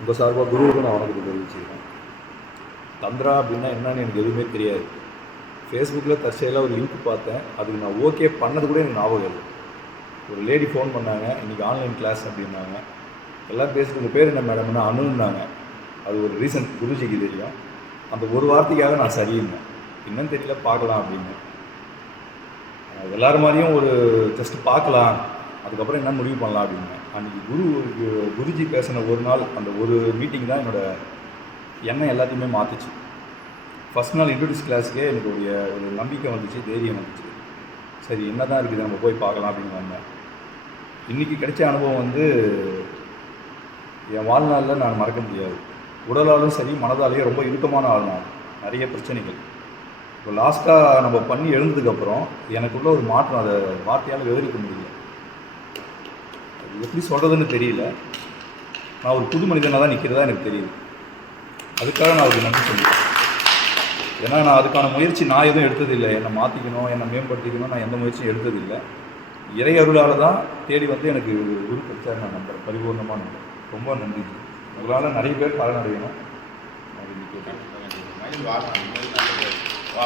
உங்கள் சார்பாக குருவுக்கு நான் வணக்கத்தை தெரிவிச்சுக்கிறேன். தந்திரா அப்படின்னா என்னன்னு எனக்கு எதுவுமே தெரியாது. ஃபேஸ்புக்கில் தற்செயலாக ஒரு லிங்க் பார்த்தேன். அதுக்கு நான் ஓகே பண்ணது கூட எனக்கு ஞாபகம் இல்லை. ஒரு லேடி ஃபோன் பண்ணாங்க, இன்றைக்கி ஆன்லைன் கிளாஸ் அப்படின்னாங்க. எல்லாம் பேசிட்டு உங்கள் பேர் என்ன மேடம்னா அனுன்னாங்க. அது ஒரு ரீசன் குருஜிக்கு தெரியும். அந்த ஒரு வார்த்தைக்காக நான் சரியிருந்தேன். என்னன்னு தெரியல, பார்க்கலாம் அப்படின்னு. எல்லோரும் மாதிரியும் ஒரு ஜஸ்ட் பார்க்கலாம், அதுக்கப்புறம் என்ன முடிவு பண்ணலாம் அப்படின்னு. அன்றைக்கி குருஜி பேசின ஒரு நாள், அந்த ஒரு மீட்டிங் தான் என்னோடய எண்ணம் எல்லாத்தையுமே மாற்றிச்சு. ஃபஸ்ட் நாள் இன்ட்ரோடியூஸ் கிளாஸுக்கே எனக்கு ஒரு நம்பிக்கை வந்துச்சு, தைரியம் வந்துச்சு. சரி, என்ன தான் இருக்குது, நம்ம போய் பார்க்கலாம் அப்படின்னு வந்தேன். இன்றைக்கி கிடைச்ச அனுபவம் வந்து என் வாழ்நாளில் நான் மறக்க முடியாது. உடலாலும் சரி மனதாலேயும் ரொம்ப இறுக்கமான ஆள் நான். நிறைய பிரச்சனைகள். இப்போ லாஸ்ட்டாக நம்ம பண்ணி எழுந்ததுக்கப்புறம் எனக்குள்ள ஒரு மாற்றம், அதை வார்த்தையால் விவரிக்க முடியல. எப்படி சொல்கிறதுன்னு தெரியல. நான் ஒரு புது மனிதனாக தான் நிற்கிறதா எனக்கு தெரியுது. அதுக்காக நான் அவருக்கு நன்றி சொல்லுவேன். ஏன்னா நான் அதுக்கான முயற்சி நான் எதுவும் எடுத்ததில்லை. என்னை மாற்றிக்கணும், என்னை மேம்படுத்திக்கணும், நான் எந்த முயற்சியும் எடுத்ததில்லை. இறை அருளால் தான் தேடி வந்து எனக்கு குரு கிடைச்சா நான் நம்புறேன், பரிபூர்ணமாக நம்புறேன். ரொம்ப நன்றி. உங்களால் நிறைய பேர் பலனடையணும் அப்படின்னு கேட்டேன்.